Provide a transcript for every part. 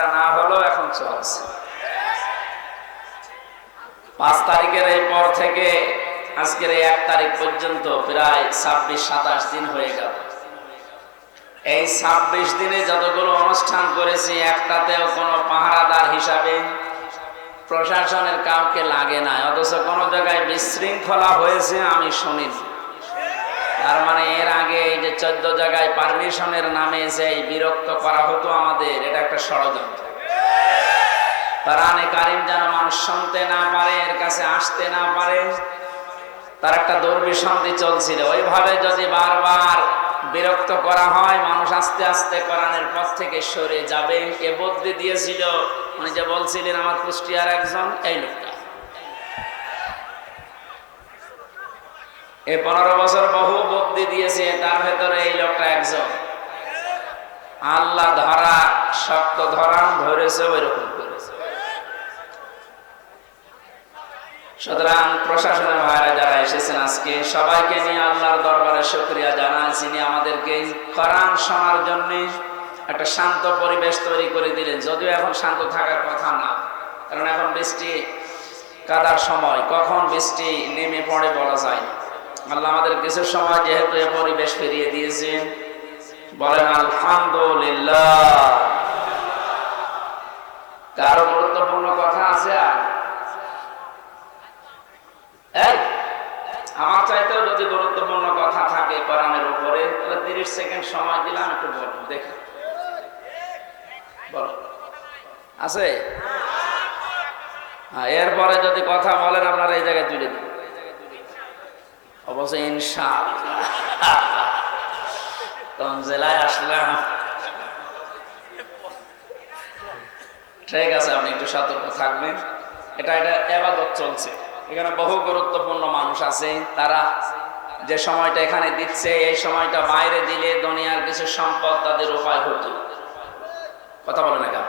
একটা না হলেও এখন চলছে। পাঁচ তারিখের এই পর থেকে আজকের এক তারিখ পর্যন্ত প্রায় ছাব্বিশ, সাতাশ দিন হয়ে গেল। এই ছাব্বিশ দিনে যতগুলো অনুষ্ঠান করেছি, একটাতেও কোনো পাহারাদার হিসাবে প্রশাসনের কাউকে লাগে না অথচ কোনো জায়গায় বিশৃঙ্খলা হয়েছে আমি শুনিনি। তার মানে এর আগে এই যে চোদ্দ জায়গায় পারমিশনের নামে যে বিরক্ত করা হতো আমাদের, এটা একটা ষড়যন্ত্র। যেন মানুষ শুনতে না পারে, এর কাছে আসতে না পারে, তার একটা চলছিল। ওইভাবে যদি বারবার বিরক্ত করা হয়, মানুষ আস্তে আস্তে থেকে সরে যাবে। দিয়েছিল। উনি যে বলছিলেন, আমার কুষ্টিয়ার একজন, এই লোকটা। এই পনেরো বছর বহু বুদ্ধি দিয়েছে, তার ভেতরে এই লোকটা একজন। আল্লাহ ধরা, শক্ত ধরা ধরেছে ওই রকম করেছে। সুতরাং প্রশাসনের ভাইরা যারা এসেছেন আজকে, সবাইকে নিয়ে আল্লাহর দরবারে শুক্রিয়া জানান যিনি আমাদেরকে কোরআন শোনার জন্য একটা শান্ত পরিবেশ তৈরি করে দিলেন। যদিও এখন শান্ত থাকার কথা না, কারণ এখন বৃষ্টি কাদার সময়, কখন বৃষ্টি নেমে পড়ে বলা যায় না। আল্লাহ আমাদের কিছু সময় যেহেতু এ পরিবেশ ফিরিয়ে দিয়েছেন। বলেন, আলহামদুলিল্লাহ। কারও গুরুত্বপূর্ণ কথা আছে আর? আমার চাইতেও যদি গুরুত্বপূর্ণ কথা থাকে কোরআনের উপরে, তাহলে তিরিশ সেকেন্ড সময় দিলাম, একটু বলুন, দেখি। বলো আছে? হ্যাঁ এরপরে যদি কথা বলেন, আপনারা এই জায়গায় তুলে দিন। ঠিক আছে, আপনি একটু সতর্ক থাকবেন। এটা এখানে বহু গুরুত্বপূর্ণ মানুষ আছে। তারা যে সময়টা এখানে দিচ্ছে, এই সময়টা বাইরে দিলে দুনিয়ার কিছু সম্পদ তাদের উপায় হতো। কথা বলে না কেন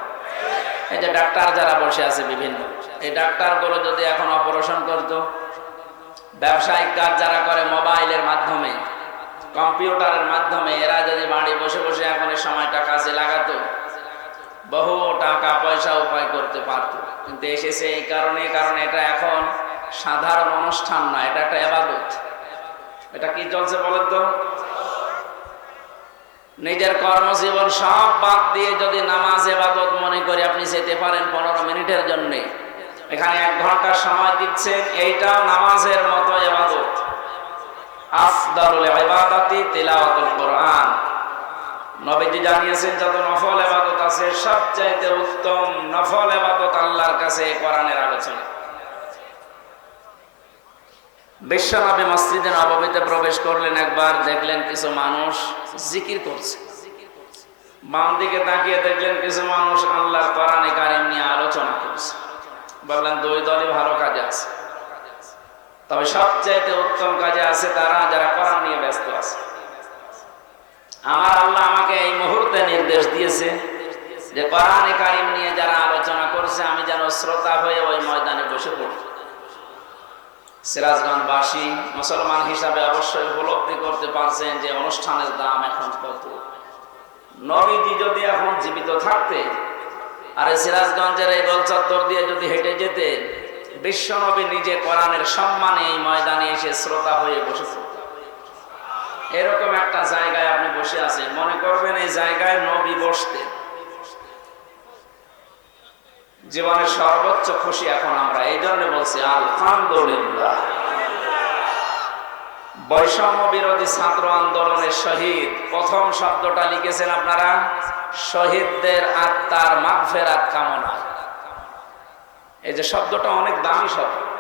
এই যে ডাক্তার যারা বসে আছে বিভিন্ন, এই ডাক্তারগুলো যদি এখন অপারেশন করতো ব্যবসায়িক কাজ যারা করে মোবাইলের মাধ্যমে, কম্পিউটারের মাধ্যমে, এরা যদি বাড়ি বসে বসে এখন সময়টা কাজে লাগাতো, বহু টাকা পয়সা উপায় করতে পারতো। কিন্তু এসেছে এই কারণে, কারণ এটা এখন সাধারণ অনুষ্ঠান না এটা একটা এবাদত এটা কি চলছে বলেন তো? নিজের কর্মজীবন সব বাদ দিয়ে যদি নামাজ এবাদত মনে করে, আপনি যেতে পারেন পনেরো মিনিটের জন্য। এখানে এক ঘণ্টার সময় দিচ্ছেন এইটাও নামাজের মতো এবাদত আফদারুল ইবাদাতি তিলাওয়াতুল কোরআন। নবীজি জানিয়েছেন, যত নফল এবাদত আছে, সবচাইতে উত্তম নফল এবাদত আল্লাহর কাছে কোরআনের আলোচনা। মসজিদে প্রবেশ করলেন, একবার দেখলেন কিছু মানুষ জিকির করছে। বাম দিকে তাকিয়ে দেখলেন কিছু মানুষ আল্লাহর কোরআনে কারিম নিয়ে আলোচনা করছে। বললেন, দুই দলই ভালো কাজে আছে। তবে সবচাইতে উত্তম কাজে আছে তারা যারা কোরআন নিয়ে ব্যস্ত আছে। আমার আল্লাহ আমাকে এই মুহূর্তে নির্দেশ দিয়েছে যে কোরআনে কারিম নিয়ে যারা আলোচনা করছে, আমি যেন শ্রোতা হয়ে ওই ময়দানে বসে পড়ি। সিরাজগঞ্জবাসী মুসলমান হিসাবে অবশ্যই উপলব্ধি করতে পারছেন যে অনুষ্ঠানের দাম এখন কত। নবীজি যদি এখন জীবিত থাকতে আর সিরাজগঞ্জের এই গোল চত্বর দিয়ে যদি হেঁটে যেতে, বিশ্বনবী নিজে কোরআনের সম্মানে এই ময়দানে এসে শ্রোতা হয়ে বসে এরকম একটা জায়গায় আপনি বসে আছেন, মনে করবেন এই জায়গায় নবী বসতেন। জীবনের সর্বোচ্চ খুশি এখন আমরা, এই জন্য বলছি আলহামদুলিল্লাহ। বৈষম্য বিরোধী ছাত্র আন্দোলনের শহীদ, প্রথম শব্দটা লিখেছেন আপনারা? শহীদদের আত্মার মাগফেরাত কামনা। এই যে শব্দটা অনেক দামি শব্দ।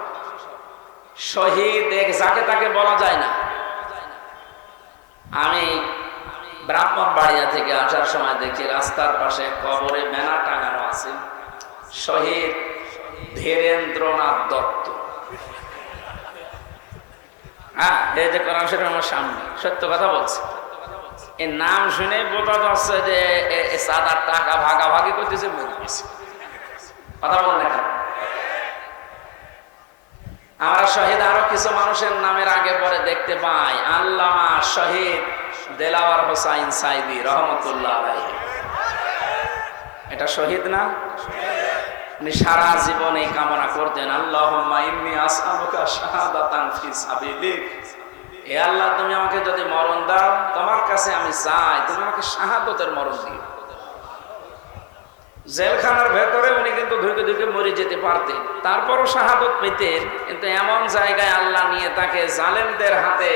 শহীদ এক যাকে তাকে বলা যায় না। আমি ব্রাহ্মণবাড়িয়া থেকে আসার সময় দেখি রাস্তার পাশে কবরে ব্যানার টাঙানো আছে। শহীদ ধীরেন্দ্রনাথ দত্ত। হ্যাঁ এই যে কোরআন আমার সামনে, সত্য কথা বলছি। নাম শুনে বোঝা যাচ্ছে যে এ সাদার টাকা ভাগাভাগি করতেছে কথা বলেন আমরা শহীদ আরও কিছু মানুষের নামের আগে পরে দেখতে পাই। শহীদ দেলাওয়ার হোসাইন সাইদি, রহমতুল্লাহ এটা শহীদ না? উনি সারা জীবন এই কামনা করতেন, আল্লাহুম্মা ইন্নী আসআলুকা শাহাদাতান ফি সাবিলিক। এ আল্লাহ, তুমি আমাকে যদি মরণ দাও, তোমার কাছে আমি চাই। তুমি আমাকে শাহাদতের মরণ দিও। জেলখানার ভেতরে উনি কিন্তু ধুকে ধুকে মরে যেতে পারতেন। তারপরও শাহাদত পেতেন, কিন্তু এমন জায়গায় আল্লাহ নিয়ে তাকে জালেমদের হাতে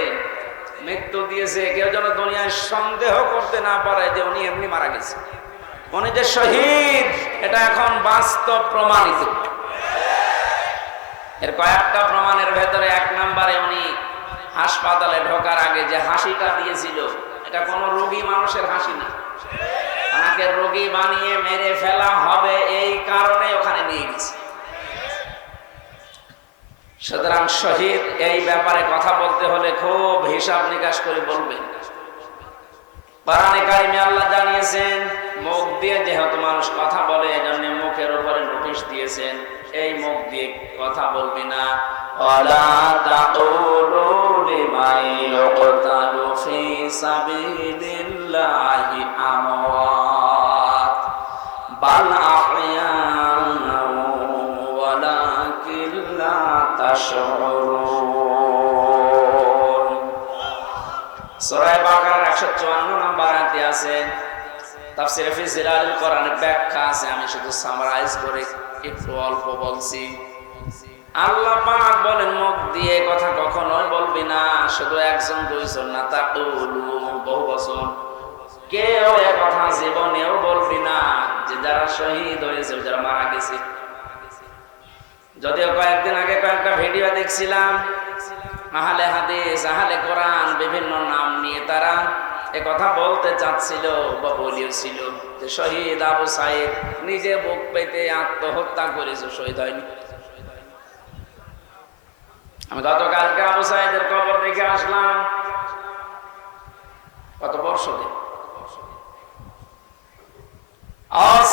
মৃত্যু দিয়েছে। কেউ যেন দুনিয়ায় সন্দেহ করতে না পারে যে উনি এমনি মারা গেছে। উনি যে শহীদ, এটা এখন বাস্তব প্রমাণিত। এর কয়েকটা প্রমাণের ভেতরে এক নম্বরে উনি হাসপাতালে ঢোকার আগে যে হাসিটা দিয়েছিল, এটা কোনো রোগী মানুষের হাসি না। ওনাকে রোগী বানিয়ে মেরে ফেলা হবে এই কারণে ওখানে নিয়ে গেছে। সুতরাং শহীদ, এই ব্যাপারে কথা বলতে হলে খুব হিসাব নিকাশ করে বলবেন। কোরআনে কারিমে আল্লাহ জানিয়েছেন, মুখ দিয়ে যেহেতু মানুষ কথা বলে, এজন্য মুখের উপরে নোটিশ দিয়েছেন। এই মুখ দিয়ে কথা বলবি না। ইউকতালু ফি সাবিলিল্লাহি। আমওয়াত তাফসিরে ফি জিলাল কোরআনের ব্যাখ্যা আছে, আমি শুধু সামারাইজ করে একটু অল্প বলছি। আল্লাহ পাক বলেন, মুখ দিয়ে কথা কখনোই বলবি না, শুধু একজন, দুইজন না তা বহু বছর কেউ কথা জীবনেও বলবি না, যে যারা শহীদ হয়েছে, যারা মারা গেছে। যদিও কয়েকদিন আগে কয়েকটা ভিডিও দেখছিলাম, আহলে হাদিস, আহলে কোরআন, বিভিন্ন নাম নিয়ে তারা কথা বলতে চাচ্ছিল, বা বলিয়েছিল যে শহীদ আবু সাইদ নিজে বুক পেতে আত্মহত্যা করেছে, শহীদ হয়নি। আমি গতকালকে আবু সাইদের কবর দেখে আসলাম। কত বর্ষ দিন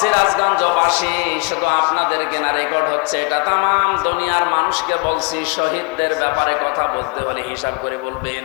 সিরাজগঞ্জবাসী, শুধু আপনাদেরকে না রেকর্ড হচ্ছে এটা। তাম দুনিয়ার মানুষকে বলছি, শহীদদের ব্যাপারে কথা বলতে হলে হিসাব করে বলবেন।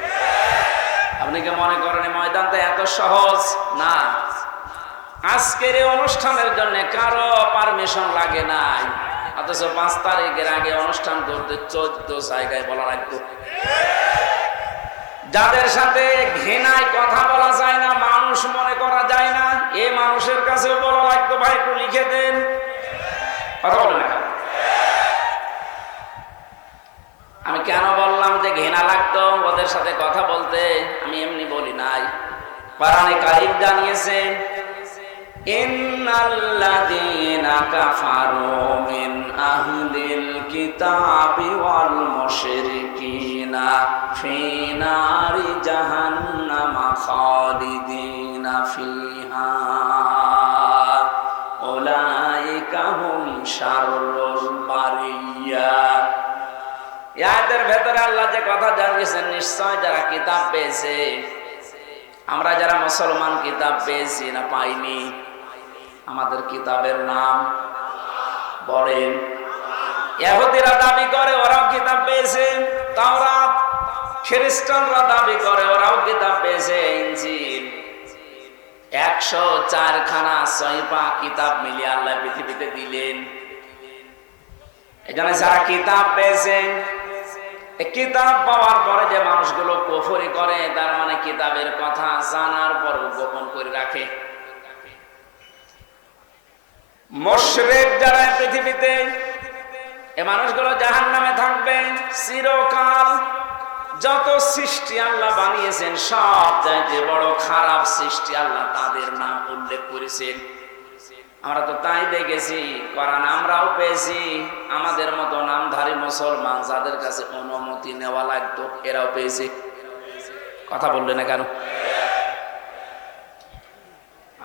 আপনি কি মনে করেন ময়দানটা এত সহজ? না। আজকের এই অনুষ্ঠানের জন্য কারও পারমিশন লাগে নাই। অথচ পাঁচ তারিখের আগে অনুষ্ঠান করতে চোদ্দ জায়গায় বলা লাগতো যাদের সাথে ঘৃণায় কথা বলা যায় না, মানুষ মনে করা যায় না, এ মানুষের কাছেও বলা লাগতো ভাই, একটু লিখে দেন। কথা বলে কেন? আমি কেন বললাম যে ঘৃণা লাগতো? ওদের সাথে কথা বলতে আমি এমনি বলি নাই। পারানে কারিম জানিয়েছে, ইন্নাল্লাযীনা কাফারু মিন আহলিল কিতাবি ওয়াল মুশরিকিনা ফি নিশ্চয় যারা কিতাব পেয়েছে, আমরা যারা মুসলমান কিতাব পেয়েছি না পাইনি, আমাদের কিতাবের নাম বলেন, ইহুদিরা দাবি করে ওরাও কিতাব পেয়েছে, তাওরাত, খ্রিস্টানরা দাবি করে ওরাও কিতাব পেয়েছে, ইনজিল, একশো চারখানা ছয়পা কিতাব মিলিয়ে আল্লাহ পৃথিবীতে দিলেন। এখানে যারা কিতাব পেয়েছেন কিতাব পাওয়ার পরে যে মানুষগুলো কুফরি করে, তার মানে কিতাবের কথা জানার পর গোপন করে রাখে। মোশরেক যারা পৃথিবীতে, এ মানুষগুলো জাহান নামে থাকবে, চিরকাল যত সৃষ্টি আল্লাহ বানিয়েছেন, সব বড় খারাপ সৃষ্টি আল্লাহ তাদের নাম উল্লেখ করেছেন। আমরা তো তাই দেখেছি কারণ আমরাও পেয়েছি, আমাদের মতো নামধারী মুসলমান যাদের কাছে অনুমতি নেওয়া লাগতো, এরাও পেয়েছে। কথা বললে না কেন?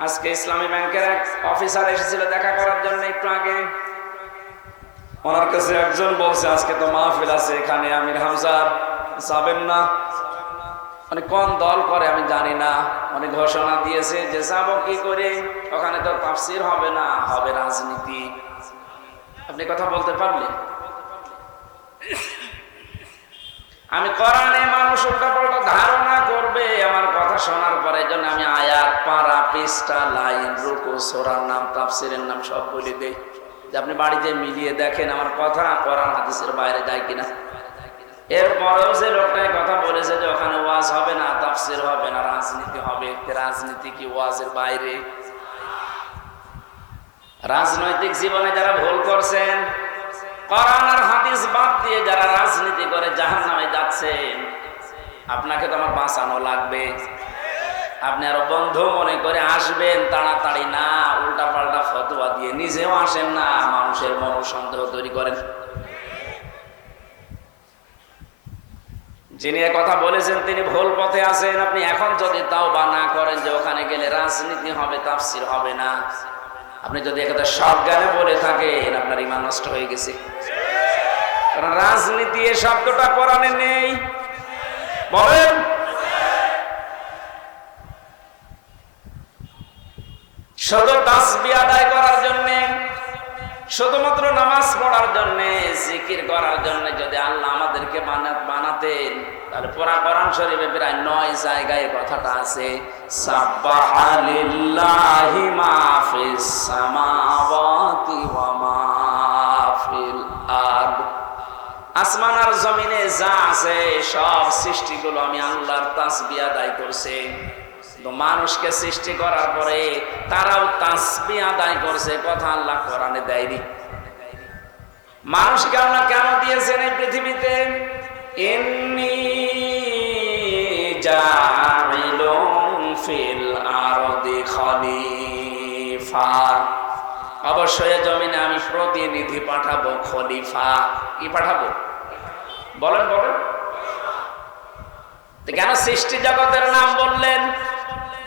আজকে ইসলামী ব্যাংকের এক অফিসার এসেছিল দেখা করার জন্য একটু আগে। ওনার কাছে একজন বলছে, আজকে তো মাহফিল আছে এখানে, আমির যাবেন না? মানে কোন দল করে আমি জানি না। মানে ঘোষণা দিয়েছে যে, যাব কি করে? ওখানে তো তাফসির হবে না, হবে রাজনীতি। আপনি কথা বলতে পারলেন? আমি কোরআনে মানুষ উল্টাপাল্টা ধারণা করবে, আমার কথা শোনার পরে জন্য আমি আয়াত পারা পৃষ্ঠা, লাইন, রুকু, সোরার নাম, তাফসিরের নাম সব বলে দেই। যে আপনি বাড়িতে মিলিয়ে দেখেন আমার কথা কোরআন হাদিসের বাইরে যায় কিনা। এরপরেও যে লোকটাই কথা বলেছে যে ওখানে ওয়াজ হবে না, তাফসির হবে না, রাজনীতি হবে রাজনীতি কি ওয়াজের বাইরে? রাজনৈতিক জীবনে যারা ভুল করছেন, কোরআন আর হাদিস বাদ দিয়ে যারা করে জাহান নামে যাচ্ছেন আপনাকে তো আমার বাঁচানো লাগবে। আপনি আরও বন্ধু মনে করে আসবেন, তাড়াতাড়ি না উল্টা পাল্টা ফতোয়া দিয়ে নিজেও আসেন না, মানুষের মন সন্দেহ তৈরি করেন। যিনি কথা বলেছেন, তিনি ভুল পথে আছেন। আপনি এখন যদি তাও বা না করেন যে ওখানে গেলে রাজনীতি হবে, তাফসির হবে না। আপনি যদি একথা সব জ্ঞানে বলে থাকেন, আপনার ইমান নষ্ট হয়ে গেছে। রাজনীতি এ শব্দটা কোরআনে নেই। বলেন। শুধু তাসবি আদায় করার জন্য, শুধুমাত্র নামাজ পড়ার জন্য, জিকির করার জন্য যদি আল্লাহ আমাদেরকে বানা- বানাতেন, তাহলে পুরা কোরআন শরীফে প্রায় নয় জায়গায় কথাটা আছে, সাব্বাহা লিল্লাহি মা ফিস সামাওয়াতি ওয়া মা ফিল আরদ। আসমান আর জমিনে যা আছে, সব সৃষ্টিগুলো আমি আল্লাহর তাসবিহ আদায় করছে। মানুষকে সৃষ্টি করার পরে তারাও তাসবিহ আদায় করছে, কথা আল্লাহ কোরআনে দেয়নি। মানুষকে আল্লাহ কেন দিয়েছেন এই পৃথিবীতে? এমনি জাইলুম ফিল অবশ্যই জমিনে আমি প্রতিনিধি পাঠাবো খলিফা। কি পাঠাবো? বলেন বলেন। কেন সৃষ্টি জগতের নাম বললেন?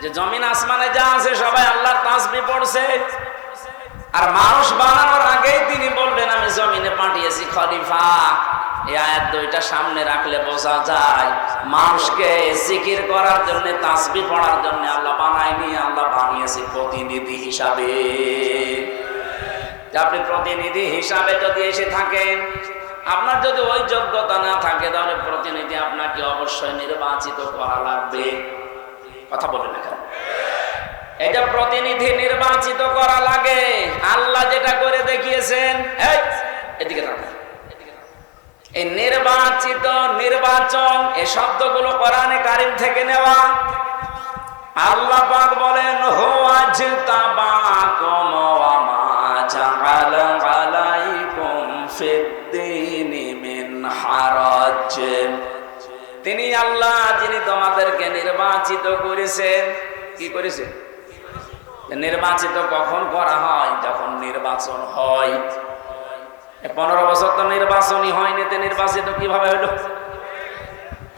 যে জমিন আসমানে যা আছে সবাই আল্লাহর তাসবি পড়ছে। আর মানুষ বানানোর আগেই তিনি বললেন, আমি জমিনে পাঠিয়েছি খলিফা। এই আয়াত দুইটা সামনে রাখলে বোঝা যায়, মানুষকে জিকির করার জন্য, তাসবি পড়ার জন্য আল্লাহ বানায়নি, আল্লাহ বানিয়েছে প্রতিনিধি হিসাবে। যে আপনি প্রতিনিধি হিসাবে যদি এসে থাকেন, আপনার যদি ওই যোগ্যতা না থাকে, তাহলে প্রতিনিধি আপনাকে অবশ্যই নির্বাচিত করা লাগবে। কথা বলেন এখানে এটা প্রতিনিধি নির্বাচিত করা লাগে, আল্লাহ যেটা করে দেখিয়েছেন এদিকে তাকান। এই নির্বাচিত, নির্বাচন, এই শব্দগুলো কোরআনে কারিম থেকে নেওয়া। আল্লাহ পাক বলেন, হুয়া জিতাবাকুম নির্বাচিত করেছেন কি করেছেন নির্বাচিত কখন করা হয়? যখন নির্বাচন হয়। পনেরো বছর তো নির্বাচনই হয়নি, তো নির্বাচিত কীভাবে হলো?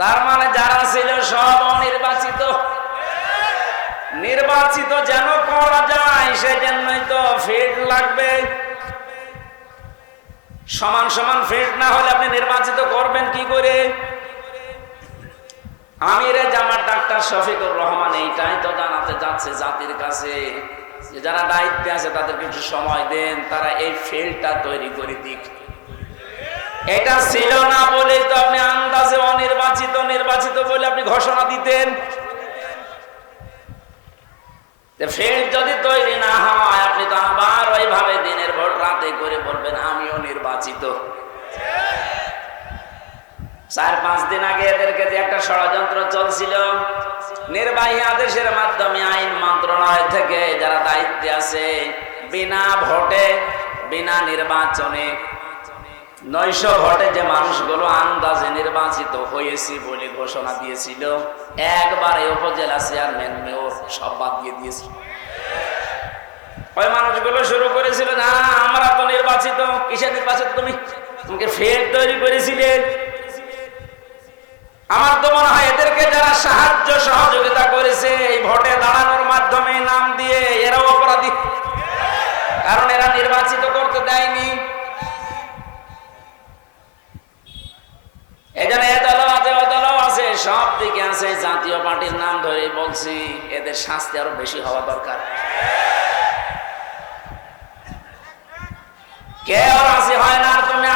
তার মানে যারা ছিল সব অনির্বাচিত। নির্বাচিত যেন করা যায়, সেজন্যই তো ফিল্ড লাগবে। সমান সমান ফিল্ড না হলে আপনি নির্বাচিত করবেন কি করে? আমিরে জামার ডাক্তার শফিকুর রহমান এইটাই তো জানাতে যাচ্ছে জাতির কাছে। যারা দায়িত্বে আছে, তাদেরকে একটু সময় দেন, তারা এই ফিল্ডটা তৈরি করে দিক। এটা ছিল না বলে তো আপনি আন্দাজে অনির্বাচিত, নির্বাচিত বলে আপনি ঘোষণা দিতেন। ফিল্ড যদি তৈরি না হয়, আপনি তো আবার ওইভাবে দিনের ভোট রাতে করে বলবেন, আমিও নির্বাচিত। চার, পাঁচ দিন আগে এদেরকে যে একটা ষড়যন্ত্র চলছিল, নির্বাহী আদেশের মাধ্যমে আইন মন্ত্রণালয় থেকে যারা দায়িত্বে আছে, বিনা ভোটে, বিনা নির্বাচনে, নয়শো ভোটে যে মানুষগুলো আন্দাজে নির্বাচিত হয়েছে বলে ঘোষণা দিয়েছিল, একবারে উপজেলা চেয়ারম্যান মেয়র সব বাদ দিয়ে দিয়েছিল ওই মানুষগুলো শুরু করেছিল, না, আমরা তো নির্বাচিত, কিসের নির্বাচিত তুমি? তোমাকে ফের তৈরি করেছিলে আমার তো মনে হয় এদেরকে যারা সাহায্য সহযোগিতা করেছে, এই ভোটে দাঁড়ানোর মাধ্যমে নাম দিয়ে এরাও অপরাধী। কারণ এরা নির্বাচিত করতে দেয়নি। এখানে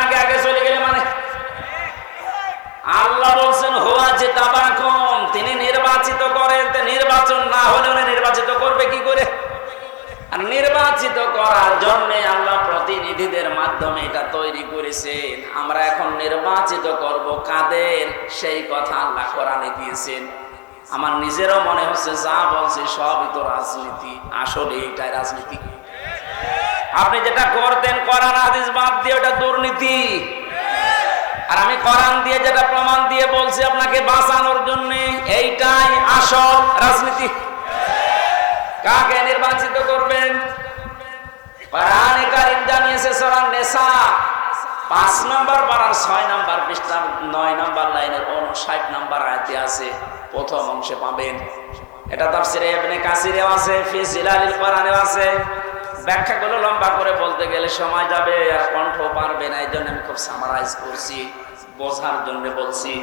আগে আগে চলে আল্লাহ বলছেন, হোয়া যে তাবাকুম তিনি নির্বাচিত করেন। নির্বাচন না হলে উনি নির্বাচিত করবে কি করে? আর নির্বাচিত করার জন্য আল্লাহ প্রতিনিধিদের মাধ্যমে এটা তৈরি করেছেন। আমরা এখন নির্বাচিত করব কাদের? সেই কথা আল্লাহ কোরআনে দিয়েছেন। আমার নিজেরও মনে হচ্ছে, যা বলছে সবই তো রাজনীতি। আসলে এটাই রাজনীতি। আপনি যেটা করতেন, করার আদেশ বাদ দিয়ে ওটা দুর্নীতি। আর আমি কোরআন দিয়ে যেটা প্রমাণ দিয়ে বলছি আপনাকে বাঁচানোর জন্য, এইটাই আসল রাজনীতি। কাকে নির্বাচিত করবেন? নেসা, পাঁচ ছয় নয় নম্বর লাইনের আছে, প্রথম অংশে পাবেন। এটা তাফসিরে ইবনে কাসিরেও আছে আছে। ব্যাখ্যাগুলো লম্বা করে বলতে গেলে সময় যাবে আর কণ্ঠ পারবে না এই জন্য আমি খুব সামারাইজ করছি, বোঝার জন্য বলছি।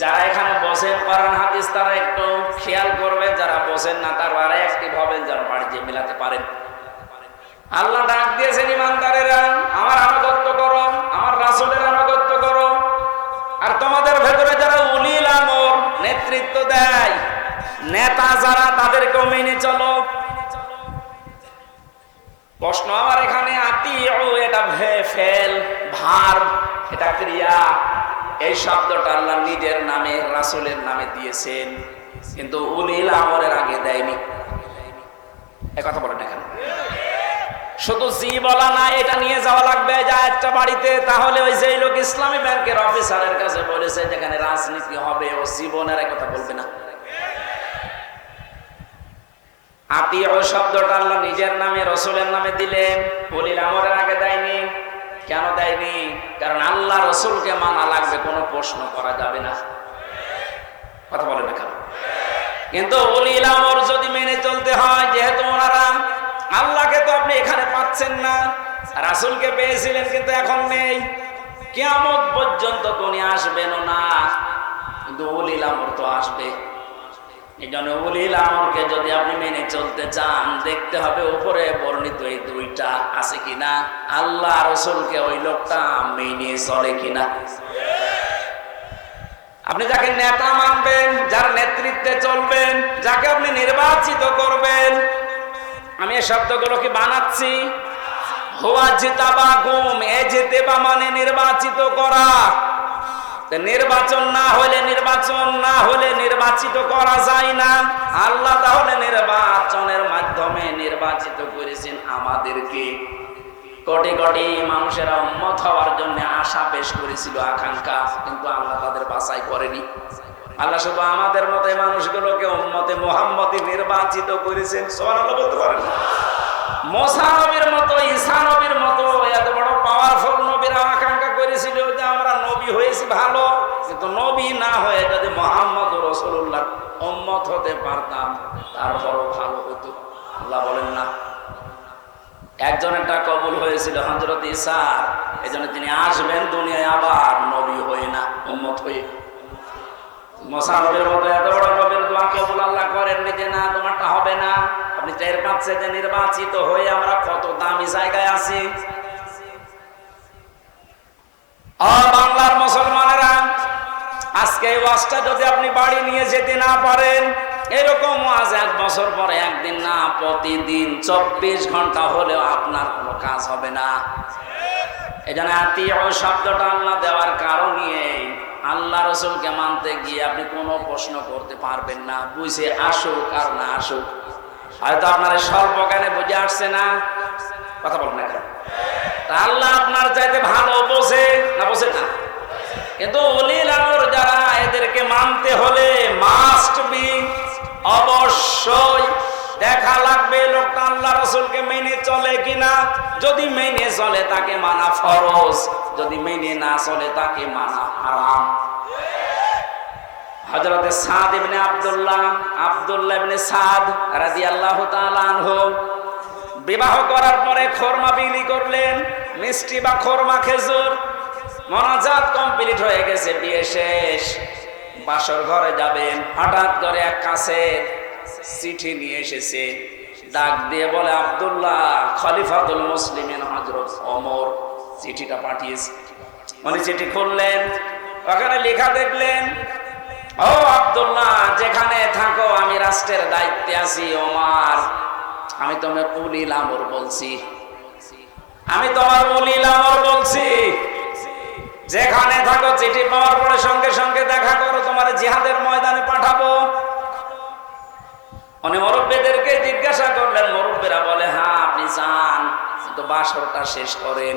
যারা এখানে বসেন তারা একটু খেয়াল করবেন, যারা বসেন না, তারা আর অ্যাক্টিভ হবেন যেন বাড়িতে মিলাতে পারেন। আল্লাহ ডাক দিয়েছেন, ইমানদারেরা, আমার আনুগত্য করো, আমার রাসূলের আনুগত্য করো। আর তোমাদের ভেতরে যারা উলিল আমর নেতৃত্ব দেয়, নেতা যারা, তাদেরকেও মেনে চলো। প্রশ্ন আমার এখানে আতি এটা ফেল, ভার, এটা ক্রিয়া? এই শব্দটা আল্লাহ নিজের নামে, রাসূলের নামে দিয়েছেন। কিন্তু উলিল আমরের আগে দেয়নি। এ কথা বলেন এখানে শুধু জি বলা না, এটা নিয়ে যাওয়া লাগবে যা একটা বাড়িতে। তাহলে ওই যে লোক ইসলামী ব্যাংকের অফিসারের কাছে বলেছে, যেখানে রাজনীতি হবে, ও জীবনের কথা বলবে না। শব্দটা আল্লাহ নিজের নামে, রসুলের নামে দিলেন। বলিল আগে দেয়নি। কেন দেয়নি? কারণ আল্লাহ রসুলকে মানা লাগবে, কোনো প্রশ্ন করা যাবে না। কথা বলে না কেন? কিন্তু অলিল আমর যদি মেনে চলতে হয়, যেহেতু ওনারা আল্লাহকে তো আপনি এখানে রাসুলকে পেয়েছিলেন কিন্তু এখন নেই। কেমন পর্যন্ত তো উনি আসবেনও না। কিন্তু অলিল আমর তো আসবে। এই জন্য উলিল আমরকে যদি আপনি মেনে চলতে চান, দেখতে হবে উপরে বর্ণিত এই দুইটা আছে কিনা। আল্লাহ রসুলকে ওই লোকটা মেনে চলে কিনা। আপনি যাকে নেতা মানবেন, যার নেতৃত্বে চলবেন, যাকে আপনি নির্বাচিত করবেন, আমি এই শব্দগুলো কি বানাচ্ছি? হোয়া জিতাবা গুম, এ যেতেবা মানে নির্বাচিত করা। নির্বাচন না হলে নির্বাচন, না হলে নির্বাচিত করা যায় না। আল্লাহ তাহলে নির্বাচনের মাধ্যমে নির্বাচিত করেছেন আমাদেরকে। কোটি কোটি মানুষেরা উম্মত হওয়ার জন্য আশা পেশ করেছিল, আকাঙ্ক্ষা, কিন্তু আল্লাহ তাদের বাছাই করেনি। আল্লাহ শুধু আমাদের মতো মানুষগুলোকে উম্মতে মোহাম্মদী নির্বাচিত করেছেন। সোহান বলতে পারেন মোসা মতো ঈসা নবীর মতো, এত বড় পাওয়ারফুল নবীরা আকাঙ্ক্ষা করেছিল যে আমরা নবী হয়েছি ভালো, কিন্তু নবী না হয়ে যদি মোহাম্মদ রসুল্লাহ উম্মত হতে পারতাম তারপরও ভালো হতো। আল্লাহ বলেন না। একজনেরটা কবুল হয়েছিল হজরত ইসার এই জন্য তিনি আসবেন দুনিয়ায় আবার নবী হয়ে না, উম্মত হয়ে। মোসানবের মতো এত বড় নবীর দোয়া কবুল আল্লাহ করেননি যে না, তোমারটা হবে না। আপনি টের পাচ্ছে যে নির্বাচিত হয়ে আমরা কত দামি জায়গায় আছি। বাংলার মুসলমানেরা, আজকে এই ওয়াজটা যদি আপনি বাড়ি নিয়ে যেতে না পারেন, এরকম আজ এক বছর পরে একদিন না, প্রতিদিন চব্বিশ ঘণ্টা হলেও আপনার কোনো কাজ হবে না। এই জন্য আত্মীয় শব্দটা আল্লাহ দেওয়ার কারণই এই। আল্লাহ রসুলকে মানতে গিয়ে আপনি কোনো প্রশ্ন করতে পারবেন না। বুঝে আসুক আর না আসুক। হয়তো আপনার স্বল্প জ্ঞানে বুঝে আসছে না। কথা বলবেন না আল্লাহ আপনার চাইতে ভালো বোঝে না বোঝে না? কিন্তু অলিল আমর যারা, এদেরকে মানতে হলে মাস্ট বি অবশ্যই দেখা লাগবে লোকটা আল্লাহ রসুলকে মেনে চলে কিনা। যদি মেনে চলে তাকে মানা ফরজ, যদি মেনে না চলে তাকে মানা হারাম। হযরতে সাদ ইবনে আব্দুল্লাহ আব্দুল্লাহ ইবনে সাদ রাদিয়াল্লাহু তাআলা আনহু বিবাহ করার পরে খোরমা বিলি করলেন, মিষ্টি বা খোরমা খেজুর। মনাজাত কমপ্লিট হয়ে গেছে, বিয়ে শেষ। বাসর ঘরে যাবেন, হঠাৎ করে এক কাছের চিঠি নিয়ে এসেছে, ডাক দিয়ে বলে, আব্দুল্লাহ, খলিফাতুল মুসলিমিন হযরত ওমর চিঠিটা পাঠিয়েছে। উনি চিঠি খুললেন, ওখানে লেখা দেখলেন ও আব্দুল্লাহ, যেখানে থাকো, আমি রাষ্ট্রের দায়িত্বে আছি, ওমার। আমি তোমার বলছি। আমি তোমার বলছি। যেখানে থাকো, চিঠি পাওয়ার পরে সঙ্গে সঙ্গে দেখা করো, তোমার জিহাদের ময়দানে পাঠাবো। উনি মুরব্বীদেরকে জিজ্ঞাসা করলেন, মুরব্বীরা বলে হ্যাঁ আপনি যান। তো বাসরটা শেষ করেন।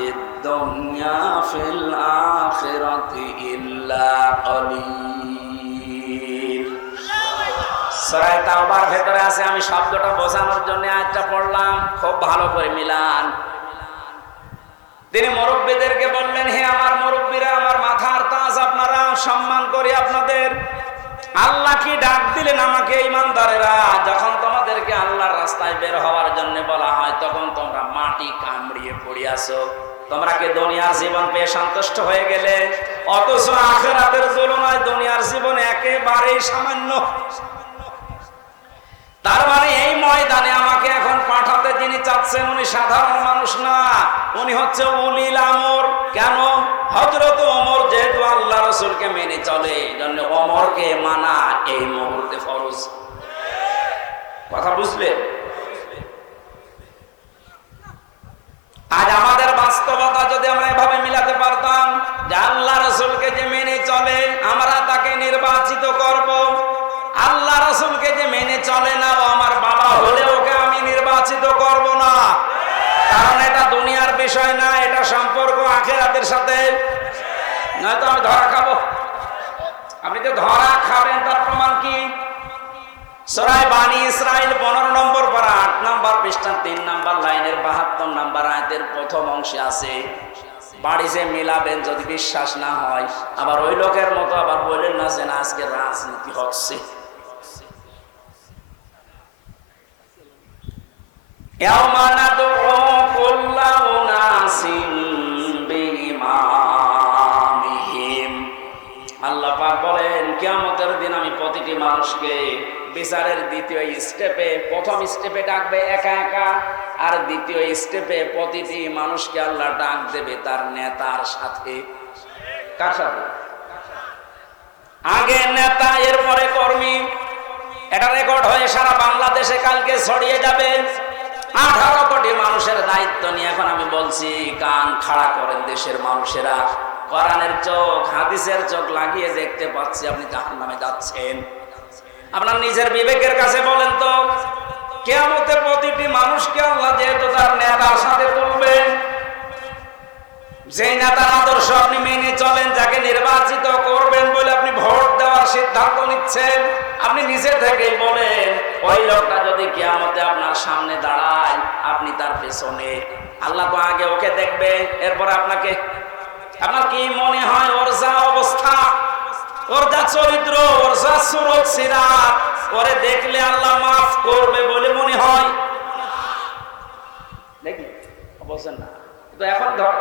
الدنيا في الآخرة إلا قليل সরাই তাওবার ভেতরে আছে আমি শব্দটা বোঝানোর জন্য আয়াতটা পড়লাম খুব ভালো করে মিলান তিনি মুরব্বীদেরকে বললেন হে আমার মুরব্বীরা আমার মাথার তাজ আপনারা সম্মান করি আপনাদের আল্লাহ কি ডাক দিলেন আমাকে ইমানদারেরা যখন তোমাদেরকে আল্লাহর রাস্তায় বের হওয়ার জন্য বলা হয় তখন তোমরা মাটি কামড়িয়ে পড়িয়াছো তোমরা কি দুনিয়ার জীবন পেয়ে সন্তুষ্ট হয়ে গেলে? অথচ আখেরাতের তুলনায় দুনিয়ার জীবন একেবারেই সামান্য। তার মানে এই ময়দানে আমাকে এখন পাঠাতে যিনি চাচ্ছেন, উনি সাধারণ মানুষ না। উনি হচ্ছে উলিল আমর। কেন? হজরত ওমর যেহেতু আল্লাহ রসুলকে মেনে চলে জন্য অমরকে মানা এই মুহূর্তে ফরজ। কথা বুঝলে আজ আমাদের বাস্তবতা যদি আমরা এভাবে মিলাতে পারতাম যে আল্লাহ রসুলকে যে মেনে চলে, আমরা তাকে নির্বাচিত করব। আল্লাহ রসুলকে যে মেনে চলে না, ও আমার বাবা হলে ওকে আমি নির্বাচিত করব না। কারণ এটা দুনিয়ার বিষয় না, এটা সম্পর্ক আখেরাতের সাথে। নয়তো আমি ধরা খাব। আপনি তো ধরা খাবেন, তার প্রমাণ কি? সরাই বাণী ইসরায়েল পনেরো নম্বর পারা, আট নম্বর পৃষ্ঠা, তিন নম্বর লাইনের বাহাত্তর নম্বর আয়তের প্রথম অংশে আছে মিলাবেন যদি বিশ্বাস না হয়, আবার ওই লোকের মতো আবার বললেন না যে না, আজকে রাজনীতি হচ্ছে। বলেন কেমতের দিন আমি প্রতিটি মানুষকে বিচারের দ্বিতীয় স্টেপে, প্রথম স্টেপে ডাকবে একা একা, আর দ্বিতীয় স্টেপে প্রতিটি মানুষকে আল্লাহ ডাক দেবে তার নেতার সাথে। আগে নেতা, এরপরে কর্মী। এটা রেকর্ড হয়ে সারা বাংলাদেশে কালকে ছড়িয়ে যাবে। আঠারো কোটি মানুষের দায়িত্ব নিয়ে এখন আমি বলছি, কান খাড়া করেন দেশের মানুষেরা। কোরআনের চোখ, হাদিসের চোখ লাগিয়ে দেখতে পাচ্ছি আপনি জাহান নামে যাচ্ছেন। আপনার নিজের বিবেকের কাছে বলেন তো কেয়ামতে প্রতিটি মানুষকে আল্লাহ যেহেতু তার নেতার সাথে তুলবেন যে নেতার আদর্শ আপনি মেনে চলেন, যাকে নির্বাচিত করবেন বলে আপনি ভোট দেওয়ার সিদ্ধান্ত নিচ্ছেন, আপনি নিজে থেকেই বলেন, ওই লোকটা যদি কেয়ামতে আপনার সামনে দাঁড়ায়, আপনি তার পেছনে। আল্লাহ তো আগে ওকে দেখবে, এরপর আপনাকে, আপনার কি মনে হয় ওর যা অবস্থা? ওর যা চরিত্র, ওর যা সুরত সিরাত ওরে দেখলে আল্লাহ মাফ করবে বলে মনে হয়। নাকি বলছেন না। তো এখন ধর